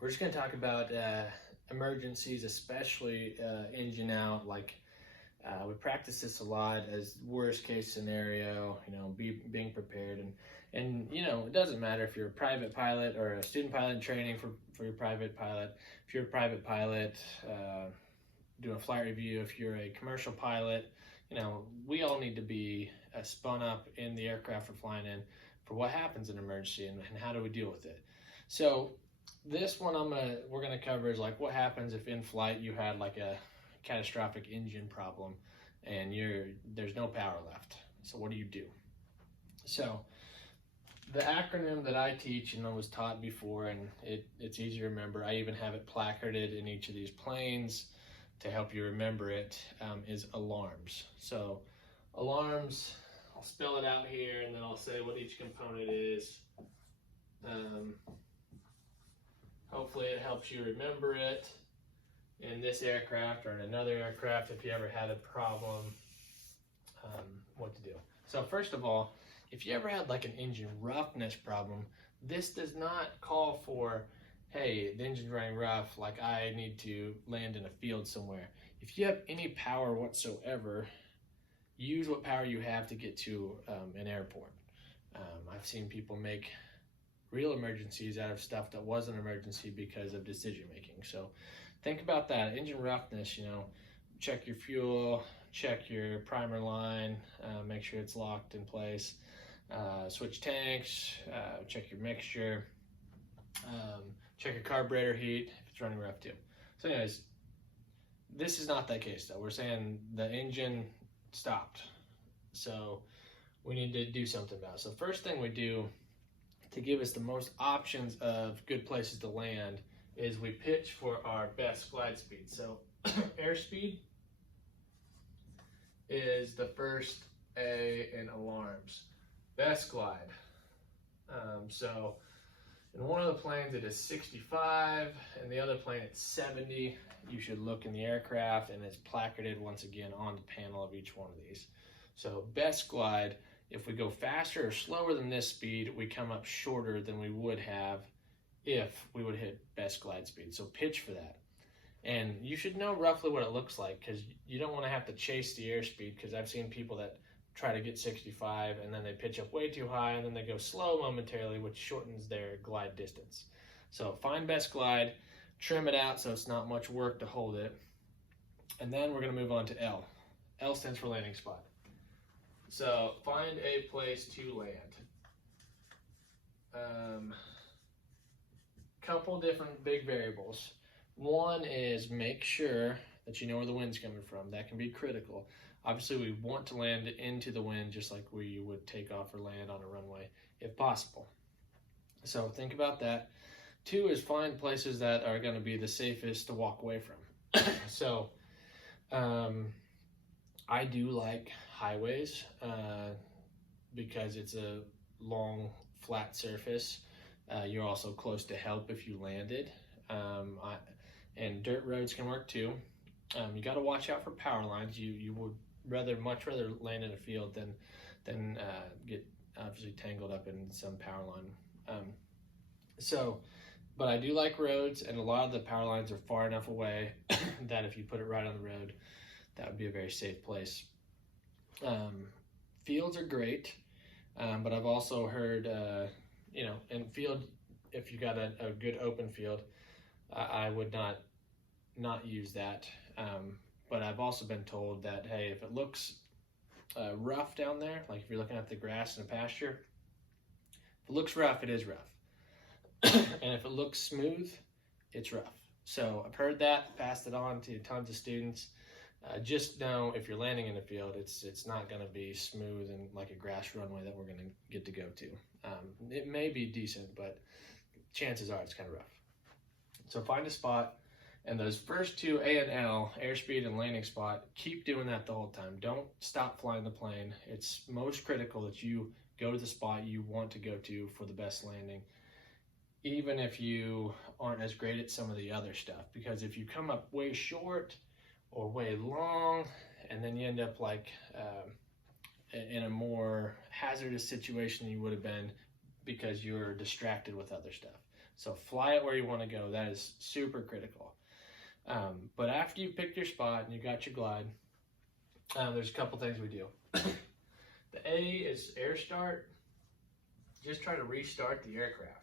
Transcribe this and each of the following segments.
We're just going to talk about emergencies, especially engine out. We practice this a lot as worst case scenario. Being prepared, and it doesn't matter if you're a private pilot or a student pilot in training for your private pilot. If you're a private pilot, doing a flight review. If you're a commercial pilot, we all need to be spun up in the aircraft we're flying in for what happens in an emergency and how do we deal with it. So this one we're gonna cover is like what happens if in flight you had like a catastrophic engine problem and there's no power left. So what do you do? So the acronym that I teach and was taught before, and it's easy to remember. I even have it placarded in each of these planes to help you remember it, is alarms. So alarms, I'll spell it out here and then I'll say what each component is. Hopefully it helps you remember it in this aircraft or in another aircraft if you ever had a problem, what to do. So first of all, if you ever had like an engine roughness problem, this does not call for, hey, the engine's running rough, like I need to land in a field somewhere. If you have any power whatsoever, use what power you have to get to an airport. I've seen people make real emergencies out of stuff that wasn't an emergency because of decision making. So think about that. Engine roughness, check your fuel, check your primer line, make sure it's locked in place, switch tanks, check your mixture, check your carburetor heat if it's running rough too. So anyways, this is not that case though. We're saying the engine stopped. So we need to do something about it. So first thing we do to give us the most options of good places to land is we pitch for our best glide speed. So airspeed is the first A in alarms. Best glide. So in one of the planes it is 65, and the other plane it's 70. You should look in the aircraft and it's placarded once again on the panel of each one of these. So best glide, if we go faster or slower than this speed, we come up shorter than we would have if we would hit best glide speed. So pitch for that. And you should know roughly what it looks like, because you don't want to have to chase the airspeed, because I've seen people that try to get 65 and then they pitch up way too high and then they go slow momentarily, which shortens their glide distance. So find best glide, trim it out so it's not much work to hold it. And then we're going to move on to L. L stands for landing spot. So find a place to land. Couple different big variables. One is make sure that you know where the wind's coming from. That can be critical. Obviously, we want to land into the wind just like we would take off or land on a runway if possible. So think about that. Two is find places that are going to be the safest to walk away from. So I do like highways because it's a long, flat surface. You're also close to help if you landed. And dirt roads can work too. You got to watch out for power lines. You would much rather land in a field than get obviously tangled up in some power line. But I do like roads, and a lot of the power lines are far enough away that if you put it right on the road, that would be a very safe place. Fields are great, but I've also heard, in field, if you got a good open field, I would not use that. But I've also been told that, hey, if it looks rough down there, like if you're looking at the grass in a pasture, if it looks rough, it is rough. And if it looks smooth, it's rough. So I've heard that, passed it on to tons of students. Just know if you're landing in a field, it's not going to be smooth and like a grass runway that we're going to get to go to. It may be decent, but chances are it's kind of rough. So find a spot, and those first two, A and L, airspeed and landing spot, keep doing that the whole time. Don't stop flying the plane. It's most critical that you go to the spot you want to go to for the best landing, even if you aren't as great at some of the other stuff. Because if you come up way short or way long, and then you end up like in a more hazardous situation than you would have been because you're distracted with other stuff. So fly it where you want to go. That is super critical. But after you picked your spot and you got your glide, there's a couple things we do. The A is air start. Just try to restart the aircraft.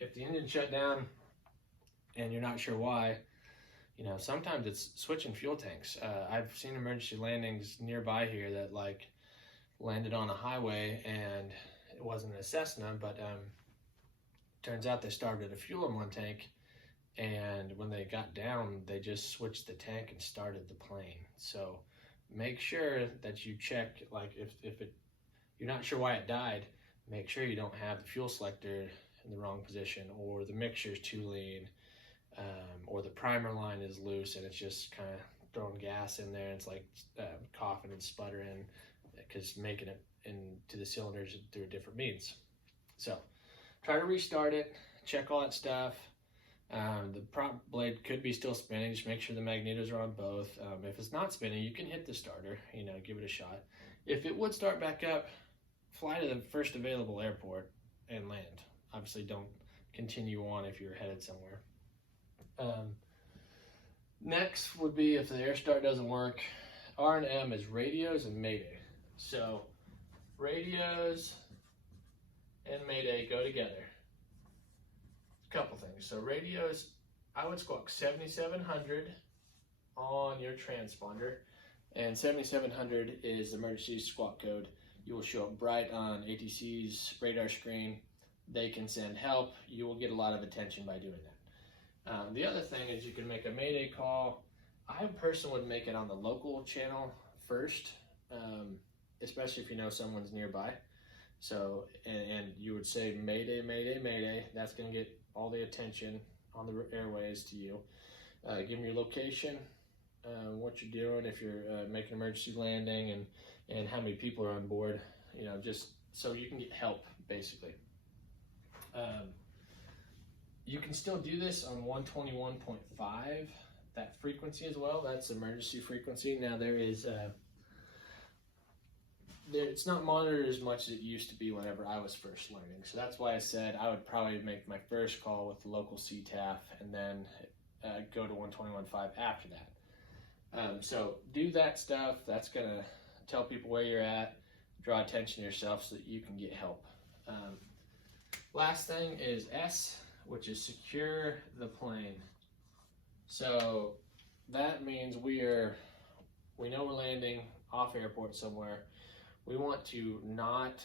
If the engine shut down and you're not sure why, you know, sometimes it's switching fuel tanks. I've seen emergency landings nearby here that like landed on a highway, and it wasn't a Cessna, but turns out they started a fuel in one tank, and when they got down, they just switched the tank and started the plane. So make sure that you check, like if you're not sure why it died, make sure you don't have the fuel selector in the wrong position, or the mixture is too lean, or the primer line is loose and it's just kind of throwing gas in there and it's like coughing and sputtering because making it into the cylinders through different means. So try to restart it, check all that stuff. The prop blade could be still spinning. Just make sure the magnetos are on both. If it's not spinning, you can hit the starter, you know, give it a shot. If it would start back up, fly to the first available airport and land. Obviously don't continue on if you're headed somewhere. Next would be, if the air start doesn't work, R&M is radios and mayday. So radios and mayday go together. A couple things. So radios, I would squawk 7700 on your transponder, and 7700 is the emergency squawk code. You will show up bright on ATC's radar screen. They can send help. You will get a lot of attention by doing that. The other thing is you can make a mayday call. I personally would make it on the local channel first, especially if you know someone's nearby. So, and you would say mayday, mayday, mayday. That's going to get all the attention on the airways to you. Give them your location, what you're doing, if you're making an emergency landing, and how many people are on board, you know, just so you can get help, basically. You can still do this on 121.5, that frequency as well. That's emergency frequency. Now there is, it's not monitored as much as it used to be whenever I was first learning. So that's why I said I would probably make my first call with the local CTAF and then go to 121.5 after that. So do that stuff. That's gonna tell people where you're at, draw attention to yourself so that you can get help. Last thing is S, which is secure the plane. So that means we know we're landing off airport somewhere. We want to not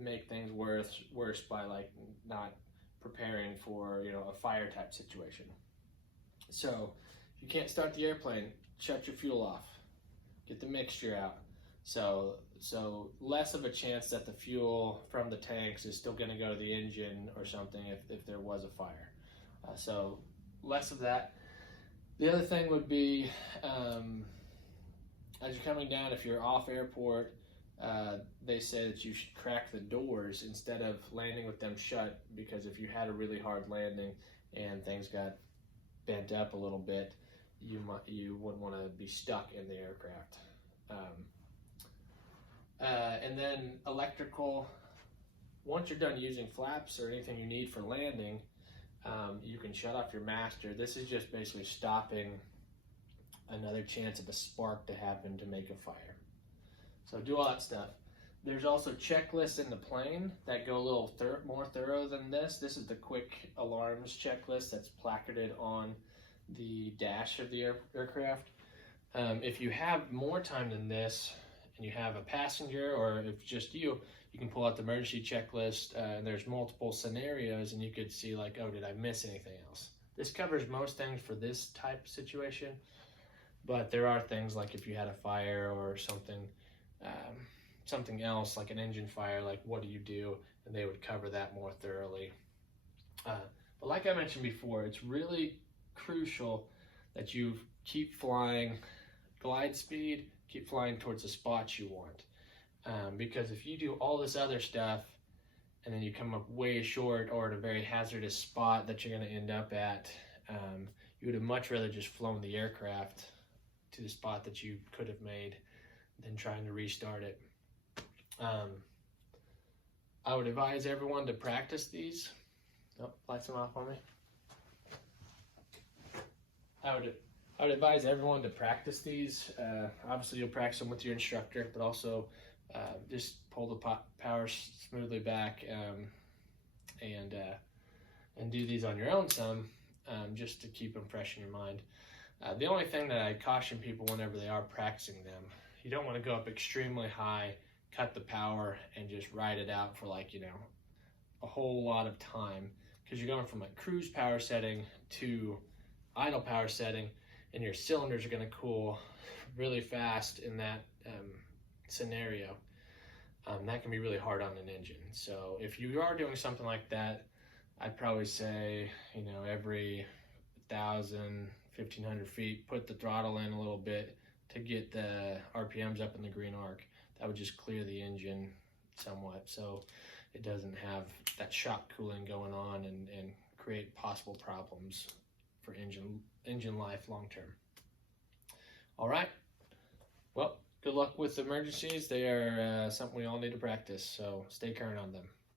make things worse by like not preparing for, you know, a fire type situation. So if you can't start the airplane, shut your fuel off, get the mixture out. So less of a chance that the fuel from the tanks is still going to go to the engine or something if there was a fire. So less of that. The other thing would be, as you're coming down, if you're off airport, they say that you should crack the doors instead of landing with them shut, because if you had a really hard landing and things got bent up a little bit, you wouldn't want to be stuck in the aircraft. And then electrical, once you're done using flaps or anything you need for landing, you can shut off your master. This is just basically stopping another chance of a spark to happen to make a fire. So do all that stuff. There's also checklists in the plane that go a little more thorough than this. This is the quick alarms checklist that's placarded on the dash of the aircraft. If you have more time than this, and you have a passenger, or if just you can pull out the emergency checklist, and there's multiple scenarios, and you could see like, oh, did I miss anything else? This covers most things for this type of situation, but there are things like if you had a fire or something else, like an engine fire, like what do you do? And they would cover that more thoroughly. But like I mentioned before, it's really crucial that you keep flying glide speed, keep flying towards the spots you want. Because if you do all this other stuff and then you come up way short or at a very hazardous spot that you're going to end up at, you would have much rather just flown the aircraft to the spot that you could have made than trying to restart it. I would advise everyone to practice these. Oh, lights them off for me. I would advise everyone to practice these. Obviously, you'll practice them with your instructor, but also just pull the power smoothly back and do these on your own some, just to keep them fresh in your mind. The only thing that I caution people whenever they are practicing them, you don't want to go up extremely high, cut the power, and just ride it out for like, a whole lot of time, because you're going from a cruise power setting to idle power setting, and your cylinders are going to cool really fast in that scenario. That can be really hard on an engine. So if you are doing something like that, I'd probably say, every 1,000, 1,500 feet, put the throttle in a little bit to get the RPMs up in the green arc. That would just clear the engine somewhat, so it doesn't have that shock cooling going on and create possible problems for engine life long term. All right. Well, good luck with emergencies. They are something we all need to practice, so stay current on them.